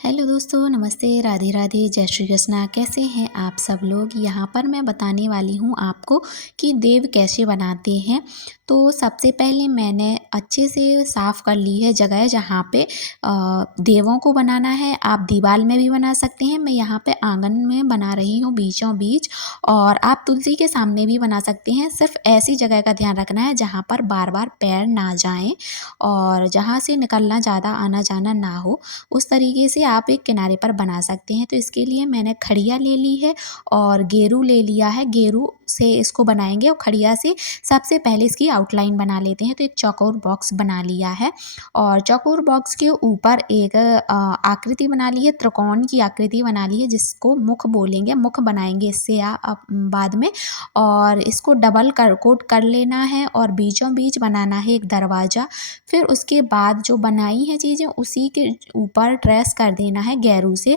Hello दोस्तों, नमस्ते, राधे राधे, जय श्री कृष्णा। कैसे हैं आप सब लोग? यहाँ पर मैं बताने वाली हूँ आपको कि देव कैसे बनाते हैं। तो सबसे पहले मैंने अच्छे से साफ़ कर ली है जगह जहाँ पे देवों को बनाना है। आप दीवार में भी बना सकते हैं, मैं यहाँ पे आंगन में बना रही हूँ बीचों बीच। और आप तुलसी के सामने भी बना सकते हैं। सिर्फ ऐसी जगह का ध्यान रखना है जहाँ पर बार बार पैर ना जाएं और जहाँ से निकलना ज़्यादा आना जाना ना हो। उस तरीके से आप एक किनारे पर बना सकते हैं। तो इसके लिए मैंने खड़िया ले ली है और गेरू ले लिया है। गेरू से इसको बनाएंगे और खड़िया से सबसे पहले इसकी आउटलाइन बना लेते हैं। तो एक चौकोर बॉक्स बना लिया है और चौकोर बॉक्स के ऊपर एक आकृति बना ली है, त्रिकोण की आकृति बना ली है जिसको मुख बोलेंगे। मुख बनाएंगे इससे बाद में। और इसको डबल कोट कर लेना है और बीचों बीच बनाना है एक दरवाज़ा। फिर उसके बाद जो बनाई हैं चीज़ें उसी के ऊपर ट्रेस कर देना है गेरू से।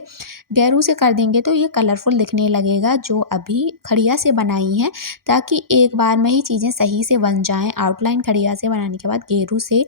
गेरू से कर देंगे तो ये कलरफुल दिखने लगेगा जो अभी खड़िया से बनाई हैं, ताकि एक बार में ही चीज़ें सही से बन जाएँ। आउटलाइन खड़िया से बनाने के बाद गेरू से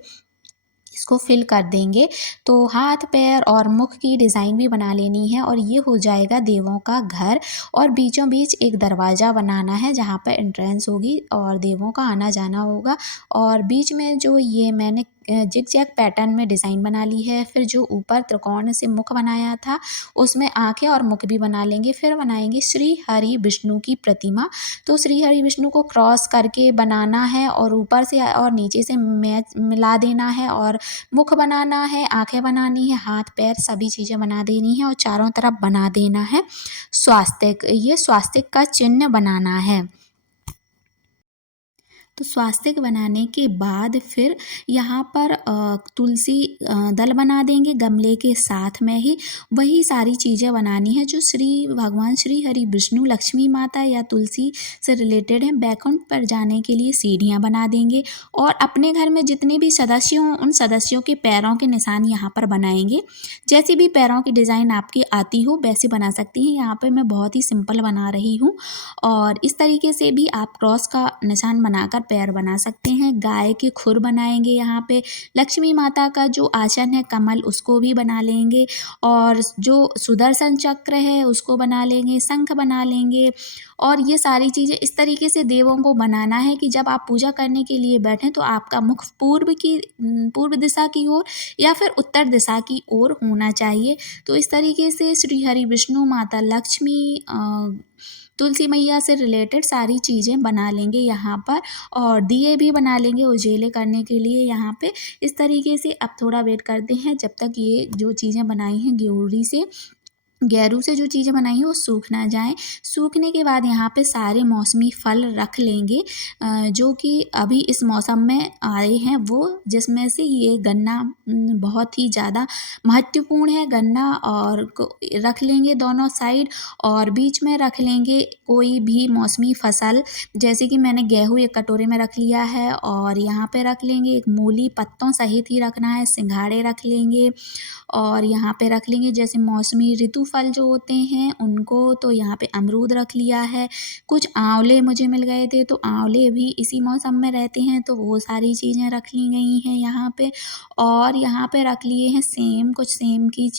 इसको फिल कर देंगे। तो हाथ पैर और मुख की डिज़ाइन भी बना लेनी है और ये हो जाएगा देवों का घर। और बीचों बीच एक दरवाज़ा बनाना है जहाँ पर एंट्रेंस होगी और देवों का आना जाना होगा। और बीच में जो ये मैंने जिग जैग पैटर्न में डिज़ाइन बना ली है। फिर जो ऊपर त्रिकोण से मुख बनाया था उसमें आँखें और मुख भी बना लेंगे। फिर बनाएंगे श्री हरि विष्णु की प्रतिमा। तो श्री हरि विष्णु को क्रॉस करके बनाना है और ऊपर से और नीचे से मैच मिला देना है और मुख बनाना है, आँखें बनानी है, हाथ पैर सभी चीज़ें बना देनी है और चारों तरफ बना देना है स्वास्तिक। ये स्वास्तिक का चिन्ह बनाना है। तो स्वास्तिक बनाने के बाद फिर यहाँ पर तुलसी दल बना देंगे गमले के साथ में ही। वही सारी चीज़ें बनानी है जो भगवान श्री हरि विष्णु, लक्ष्मी माता या तुलसी से रिलेटेड हैं। बैकुंठ पर जाने के लिए सीढ़ियाँ बना देंगे और अपने घर में जितने भी सदस्य हों उन सदस्यों के पैरों के निशान यहाँ पर बनाएंगे। जैसी भी पैरों की डिज़ाइन आपकी आती हो वैसे बना सकती हैं। यहाँ पर मैं बहुत ही सिंपल बना रही हूँ। और इस तरीके से भी आप क्रॉस का निशान बनाकर पैर बना सकते हैं। गाय के खुर बनाएंगे यहाँ पे। लक्ष्मी माता का जो आसन है कमल उसको भी बना लेंगे और जो सुदर्शन चक्र है उसको बना लेंगे, शंख बना लेंगे। और ये सारी चीज़ें इस तरीके से देवों को बनाना है कि जब आप पूजा करने के लिए बैठें तो आपका मुख पूर्व दिशा की ओर या फिर उत्तर दिशा की ओर होना चाहिए। तो इस तरीके से श्री हरि विष्णु, माता लक्ष्मी, तुलसी मैया से रिलेटेड सारी चीज़ें बना लेंगे यहाँ पर। और दिए भी बना लेंगे उजेले करने के लिए यहाँ पे। इस तरीके से अब थोड़ा वेट करते हैं जब तक ये जो चीज़ें बनाई हैं गेरू से जो चीज़ें बनाई हैं वो सूख ना जाएँ। सूखने के बाद यहाँ पे सारे मौसमी फल रख लेंगे जो कि अभी इस मौसम में आए हैं वो, जिसमें से ये गन्ना बहुत ही ज़्यादा महत्वपूर्ण है। गन्ना और रख लेंगे दोनों साइड और बीच में रख लेंगे कोई भी मौसमी फसल। जैसे कि मैंने गेहूँ एक कटोरे में रख लिया है और यहाँ पे रख लेंगे एक मूली, पत्तों सहित ही रखना है। सिंघाड़े रख लेंगे और यहाँ पे रख लेंगे जैसे मौसमी ऋतु फल जो होते हैं उनको। तो यहाँ पे अमरूद रख लिया है। कुछ आंवले मुझे मिल गए थे तो आंवले भी इसी मौसम में रहते हैं तो वो सारी चीज़ें रख ली गई हैं यहाँ पे। और यहाँ पे रख लिए हैं सेम, कुछ सेम की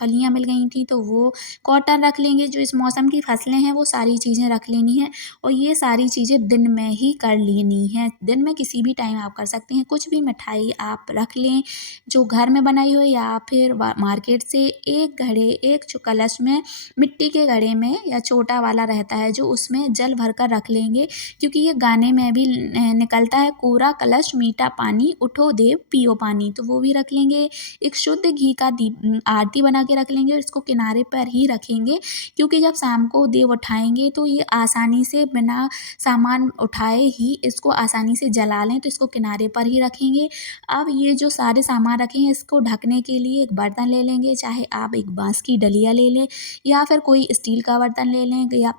फलियाँ मिल गई थी तो वो कॉटन रख लेंगे। जो इस मौसम की फसलें हैं वो सारी चीज़ें रख लेनी है और ये सारी चीज़ें दिन में ही कर लेनी है। दिन में किसी भी टाइम आप कर सकते हैं। कुछ भी मिठाई आप रख लें जो घर में बनाई हो या फिर मार्केट से एक घड़े, एक कलश में, मिट्टी के घड़े में या छोटा वाला रहता है जो उसमें जल भर कर रख लेंगे। क्योंकि ये गाने में भी निकलता है, कोरा कलश मीठा पानी उठो देव पियो पानी। तो वो भी रख लेंगे। एक शुद्ध घी का आरती बना के रख लेंगे और इसको किनारे पर ही रखेंगे क्योंकि जब शाम को देव उठाएंगे तो ये आसानी से बिना सामान उठाए ही इसको आसानी से जला लें। तो इसको किनारे पर ही रखेंगे। अब ये जो सारे सामान रखे हैं इसको ढकने के लिए एक बर्तन ले लेंगे। चाहे आप एक बाँस की डलिया ले लें या फिर कोई स्टील का बर्तन ले लें या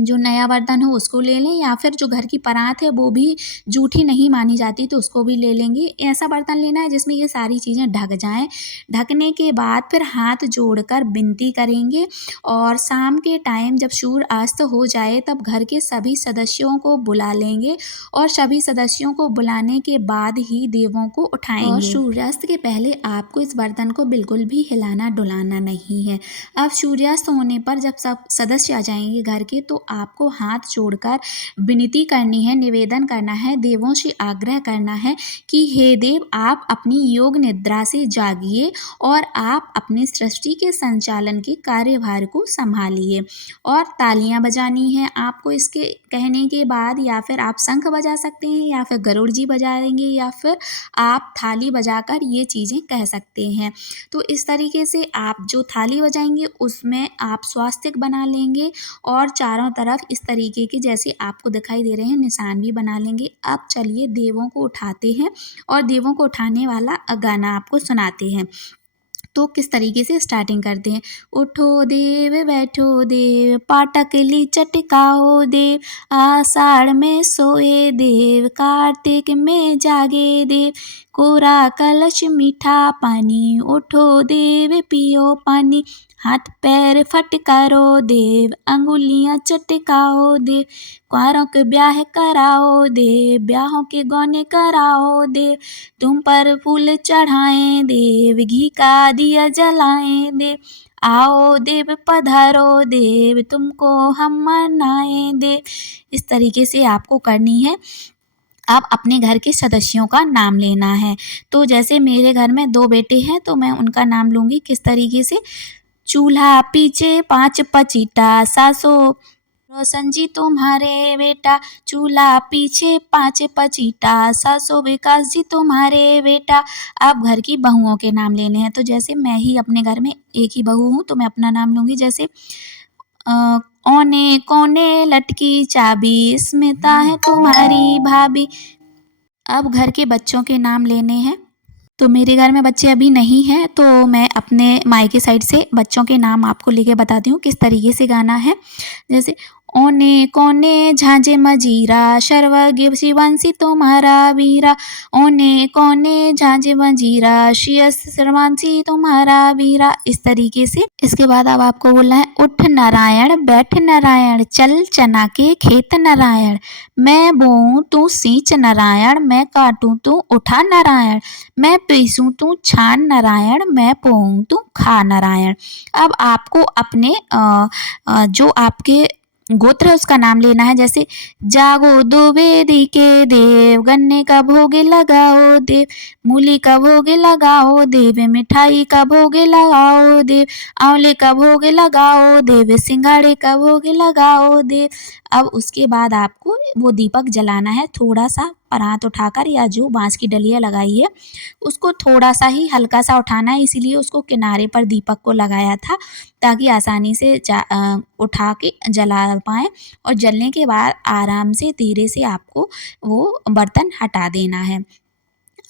जो नया बर्तन हो उसको ले लें, या फिर जो घर की परात है वो भी जूठी नहीं मानी जाती तो उसको भी ले लेंगे। ऐसा बर्तन लेना है जिसमें ये सारी चीज़ें ढक जाएँ। ढकने के बाद फिर हाथ जोड़कर विनती करेंगे और शाम के टाइम जब सूर्य अस्त हो जाए तब घर के सभी सदस्यों को बुला लेंगे और सभी सदस्यों को बुलाने के बाद ही देवों को उठाएंगे। और सूर्यास्त के पहले आपको इस बर्तन को बिल्कुल भी हिलाना डुलाना नहीं है। अब सूर्यास्त होने पर जब सब सदस्य आ जाएंगे घर के तो आपको हाथ जोड़कर विनती करनी है, निवेदन करना है, देवों से आग्रह करना है कि हे देव, आप अपनी योग निद्रा से जागिए और आप अपने सृष्टि के संचालन के कार्यभार को संभालिए। और तालियां बजानी है आपको इसके कहने के बाद, या फिर आप शंख बजा सकते हैं, या फिर गरुड़ जी बजाएंगे, या फिर आप थाली बजाकर ये चीज़ें कह सकते हैं। तो इस तरीके से आप जो थाली बजाएंगे उसमें आप स्वास्तिक बना लेंगे और चारों तरफ इस तरीके के जैसे आपको दिखाई दे रहे हैं निशान भी बना लेंगे। अब चलिए देवों को उठाते हैं और देवों को उठाने वाला गाना आपको सुनाते हैं। तो किस तरीके से स्टार्टिंग करते हैं। उठो देव बैठो देव, पाटकली चटकाओ देव, आषाढ़ में सोए देव, कार्तिक में जागे देव, कोरा कलश मीठा पानी, उठो देव पियो पानी, हाथ पैर फटकारो देव, अंगुलियां चटकाओ देव, कुंवारों के ब्याह कराओ देव, ब्याहों के गौने कराओ देव, तुम पर फूल चढ़ाएं देव, घी का दिया जलाएं देव, आओ देव पधारो देव, तुमको हम मनाएं देव। इस तरीके से आपको करनी है। अब अपने घर के सदस्यों का नाम लेना है। तो जैसे मेरे घर में 2 बेटे हैं तो मैं उनका नाम लूँगी किस तरीके से। चूल्हा पीछे 5 पचीटा, सासो रोशन जी तुम्हारे बेटा, चूल्हा पीछे 5 पचीटा, सासो विकास जी तुम्हारे बेटा। अब घर की बहुओं के नाम लेने हैं। तो जैसे मैं ही अपने घर में एक ही बहू हूँ तो मैं अपना नाम लूँगी। जैसे औने कोने लटकी चाबी, स्मिता है तुम्हारी भाभी। अब घर के बच्चों के नाम लेने हैं। तो मेरे घर में बच्चे अभी नहीं हैं तो मैं अपने मायके साइड से बच्चों के नाम आपको लेके बताती हूँ किस तरीके से गाना है। जैसे ओने कोने झांझे मजीरा, सर्वज्ञ शिवांशी तुम्हारा वीरा, ओने कोने झांझे मजीरा, शियस सर्वांशी तुम्हारा वीरा। इस तरीके से। इसके बाद अब आपको बोलना है उठ नारायण बैठ नारायण, चल चना के खेत नारायण, मैं बोऊं तू सींच नारायण, मैं काटूं तू उठा नारायण, मैं पीसूं तू छान नारायण, मैं पोऊं तू खा नारायण। अब आपको अपने जो आपके गोत्र है उसका नाम लेना है। जैसे जागो दो बेदी के देव, गन्ने का भोग लगाओ देव, मूली का भोग लगाओ देव, मिठाई का भोग लगाओ देव, आंवले का भोग लगाओ देव, सिंघाड़े का भोग लगाओ देव। अब उसके बाद आपको वो दीपक जलाना है। थोड़ा सा परात उठाकर या जो बांस की डलिया लगाई है उसको थोड़ा सा ही हल्का सा उठाना है, इसीलिए उसको किनारे पर दीपक को लगाया था ताकि आसानी से उठा के जला पाएँ। और जलने के बाद आराम से धीरे से आपको वो बर्तन हटा देना है।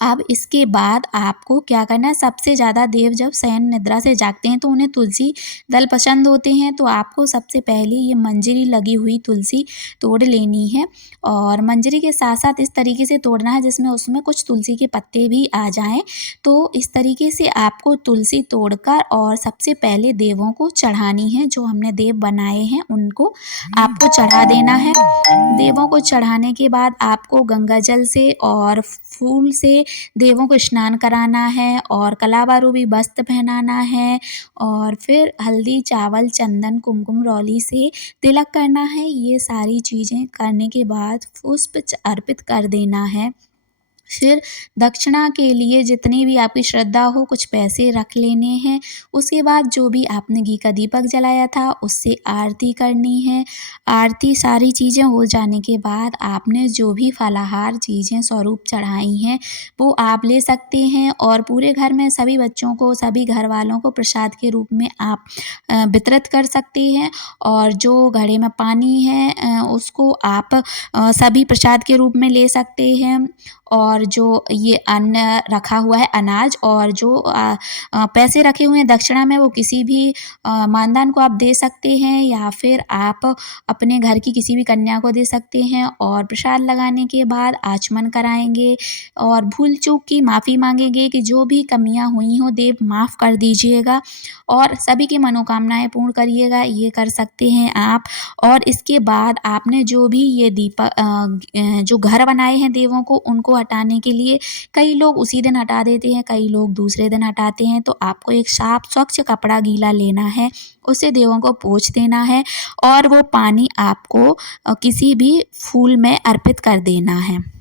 अब इसके बाद आपको क्या करना है, सबसे ज़्यादा देव जब शयन निद्रा से जागते हैं तो उन्हें तुलसी दल पसंद होते हैं। तो आपको सबसे पहले ये मंजरी लगी हुई तुलसी तोड़ लेनी है और मंजरी के साथ साथ इस तरीके से तोड़ना है जिसमें उसमें कुछ तुलसी के पत्ते भी आ जाएं। तो इस तरीके से आपको तुलसी तोड़कर और सबसे पहले देवों को चढ़ानी है। जो हमने देव बनाए हैं उनको आपको चढ़ा देना है। देवों को चढ़ाने के बाद आपको गंगा जल से और फूल से देवों को स्नान कराना है और कलाबारूबी वस्त्र पहनाना है और फिर हल्दी चावल चंदन कुमकुम रौली से तिलक करना है। ये सारी चीज़ें करने के बाद पुष्प अर्पित कर देना है। फिर दक्षिणा के लिए जितनी भी आपकी श्रद्धा हो कुछ पैसे रख लेने हैं। उसके बाद जो भी आपने घी का दीपक जलाया था उससे आरती करनी है। आरती सारी चीज़ें हो जाने के बाद आपने जो भी फलाहार चीज़ें स्वरूप चढ़ाई हैं वो आप ले सकते हैं और पूरे घर में सभी बच्चों को सभी घर वालों को प्रसाद के रूप में आप वितरित कर सकते हैं। और जो घड़े में पानी है उसको आप सभी प्रसाद के रूप में ले सकते हैं। और और जो ये अन्न रखा हुआ है, अनाज और जो पैसे रखे हुए हैं दक्षिणा में, वो किसी भी मानदान को आप दे सकते हैं या फिर आप अपने घर की किसी भी कन्या को दे सकते हैं। और प्रसाद लगाने के बाद आचमन कराएंगे और भूल चूक की माफ़ी मांगेंगे कि जो भी कमियां हुई हों देव माफ़ कर दीजिएगा और सभी की मनोकामनाएं पूर्ण करिएगा, ये कर सकते हैं आप। और इसके बाद आपने जो भी ये जो घर बनाए हैं देवों को, उनको हटाने के लिए कई लोग उसी दिन हटा देते हैं, कई लोग दूसरे दिन हटाते हैं। तो आपको एक साफ स्वच्छ कपड़ा गीला लेना है, उसे देवों को पोंछ देना है और वो पानी आपको किसी भी फूल में अर्पित कर देना है।